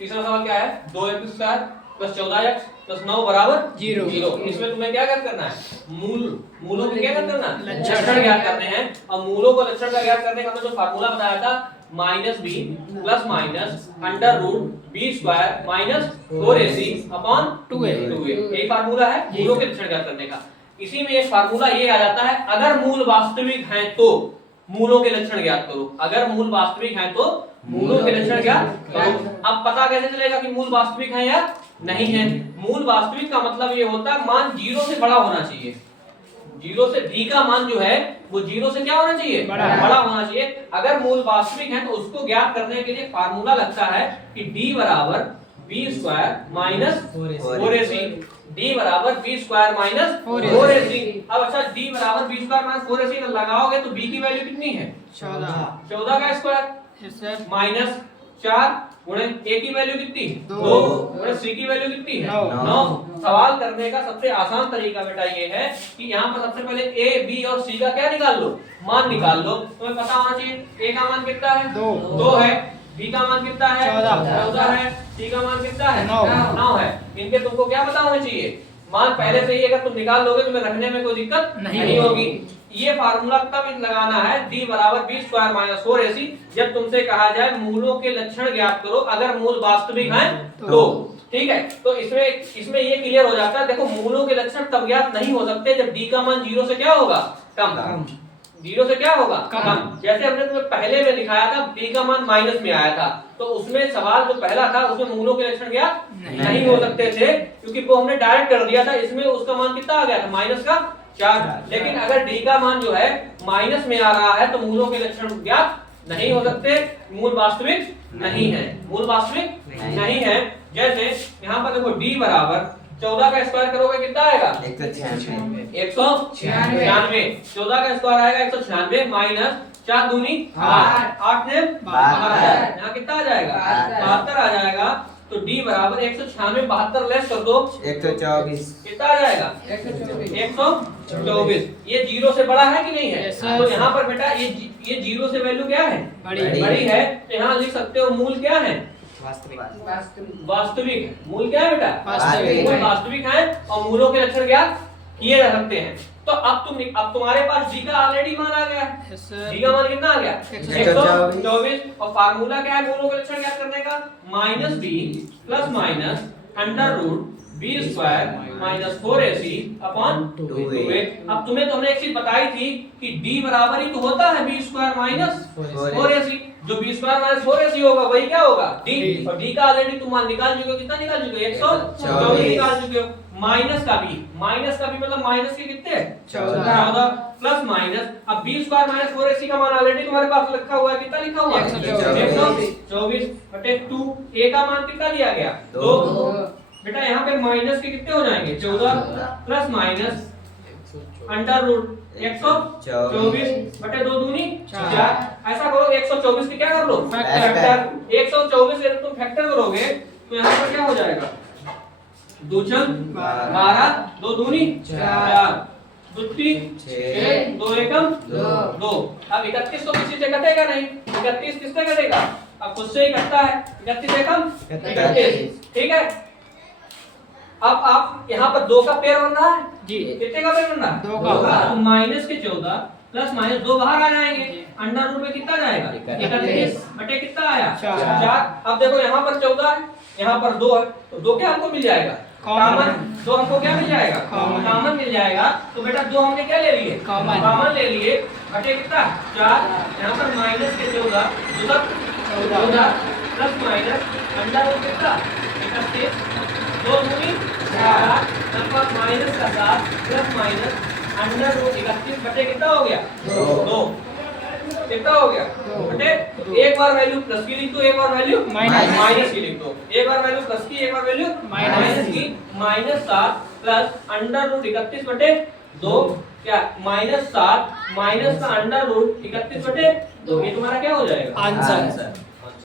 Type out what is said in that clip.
तीसरा सवाल क्या है, 2x square plus 14x plus 9 बराबर 0। इसमें तुम्हें क्या ज्ञात करना है, मूलों की क्या ज्ञात करना है, लक्षण ज्ञात करने हैं। और मूलों को लक्षण का ज्ञात करने का हमने जो फार्मूला बताया था minus b plus minus under root b square minus 4ac upon 2a, यही फार्मूला है मूलों के लक्षण ज्ञात करने का। इसी में एक फार्मूला ये आ जाता है, अगर मूल वास्तविक हैं तो मूलों के लक्षण ज्ञात करो। अगर मूल वास्तविक हैं तो मूलों के लक्षण ज्ञात करो। अब पता कैसे चलेगा कि मूल वास्तविक हैं या नहीं है? मूल वास्तविक का मतलब ये होता है मान 0 से बड़ा होना चाहिए। 0 से d का मान जो है वो 0 से क्या होना चाहिए, बड़ा होना चाहिए। अगर मूल वास्तविक है तो उसको ज्ञात करने के लिए फार्मूला लगता है कि d बराबर b square minus 4ac, d बराबर b स्क्वायर माइनस 4ac। अब अच्छा d बराबर b स्क्वायर माइनस 4ac लगाओगे तो b की वैल्यू कितनी है, 14 का स्क्वायर माइनस 4 गुणे a की वैल्यू कितनी, 2 गुणे c की वैल्यू कितनी है, 9। सवाल करने का सबसे आसान तरीका बेटा ये है कि यहाँ पर सबसे पहले a b और c का क्या निकाल लो, मान निकाल लो। तुम्हें पता होना चाहिए a का मान कितना है, 2 है, b का मान कितना है, 14 है, c का मान कितना है, 9 है। इनके तुमको क्या पता होना चाहिए, मान पहले से ही अगर तुम निकाल लोगे तुम्हें रखने में कोई दिक्कत नहीं होगी। ये फार्मूला तब लगाना है d बराबर b स्क्वायर माइनस 4ac जब तुमसे कहा जाए मूलों के लक्षण ज्ञात करो अगर मूल वास्तविक हैं तो। ठीक है, तो इसमें ये क्लियर हो जाता है। देखो मूलों के लक्षण तब ज्ञात नहीं हो सकते जब d का मान 0 से क्या होगा, कम। 0 से क्या होगा, कम। जैसे हमने तुम्हें पहले में दिखाया था d का मान माइनस में आया था, तो उसमें सवाल जो पहला था उसमें मूलों के लक्षण ज्ञात नहीं हो सकते थे क्योंकि वो हमने डायरेक्ट कर दिया था। इसमें उसका मान कितना आ गया था, माइनस का 4। लेकिन अगर d का मान जो है माइनस में आ रहा है तो मूलों के लक्षण ज्ञात नहीं हो सकते, मूल वास्तविक नहीं है, मूल वास्तविक नहीं है। जैसे यहाँ पर देखो d बराबर 14 का स्क्वायर करोगे कितना आएगा, 196। 14 का स्क्वायर आएगा 196 माइनस 4 दूनी 8 ने 72, यहाँ कितना आ जाएगा, 72 आ जाएगा। तो d बराबर 196 72 लेस कर दो 124, कितना आ जाएगा 124। ये 0 से बड़ा है कि नहीं है? तो यहाँ पर बेटा ये 0 से वैल्यू क्या है, बड़ी है। तो यहाँ लिख सकते हो मूल क्या है, वास्तविक। मूल क्या है बेटा, मूल वास्तविक है और मूलों के लक्षण ज्ञात किए जा सकते हैं। तो अब तुम्हारे पास d का ऑलरेडी मान आ गया है, d का मान कितना आ गया 124। और फार्मूला क्या है मूलों के लक्षण ज्ञात करने का, minus b plus minus under root b square minus 4ac upon 2a। अब तुम्हें तो हमने एक चीज बताई थी कि d बराबर ही तो होता है b स्क्वायर माइनस 4ac। जो b स्क्वायर माइनस 4ac होगा वही क्या होगा, d। और d का ऑलरेडी तुम मान निकाल चुके हो, कितना निकाल चुके हो, 124 निकाल चुके हो। माइनस का भी मतलब माइनस के कितने 14 प्लस माइनस। अब b स्क्वायर माइनस 4ac का मान ऑलरेडी तुम्हारे पास लिखा हुआ है, कितना लिखा हुआ है 124 बटे 2। a का मान कितना लिया गया 2। बेटा यहाँ पे माइनस के कितने हो जाएंगे 14 प्लस माइनस अंडर रूट 124 बटे 2 दूनी 4। ऐसा करो 124 की क्या कर लो फैक्टर। 124 से तुम फैक्टर करोगे तो यहाँ पर क्या हो जाएगा, 2 छक 12 2 दूनी 4 2 6 2 एकम 2। अब 31 तो किसी से कटेगा नहीं, 31 किससे कटेगा, अब खुद से ही कटता है, 31 एकम 31। ठीक है, अब आप यहाँ पर 2 का पेयर बन रहा है जी, कितने का पेयर बन रहा है 2 का। तो माइनस के 14 प्लस माइनस 2 बाहर आ जाएंगे, अंडर रूट में कितना जाएगा 31 बटे कितना आया 4। अब देखो यहाँ पर 14 है, यहाँ पर 2 है, तो 2 क्या हमको मिल जाएगा कॉमन। 2 हमको क्या मिल जाएगा कॉमन मिल जाएगा। तो बेटा 2 हमने क्या ले लिए कॉमन ले लिए बटे कितना 4। यहाँ पर माइनस के 14 प्लस माइनस अंडर रूट कितना 31 2 दूनी 4 नंबर माइनस का 7 प्लस माइनस अंडर रूट 31 बटे कितना हो गया 2। कितना हो गया बटे, एक बार वैल्यू प्लस की लिख दो, एक बार वैल्यू माइनस की लिख दो। एक बार वैल्यू प्लस की, एक बार वैल्यू माइनस की। माइनस 7 प्लस अंडर रूट 31 बटे 2 क्या माइनस 7 माइनस का अंडर रूट 31 बटे 2। ये तुम्हारा क्या हो जाएगा आंसर।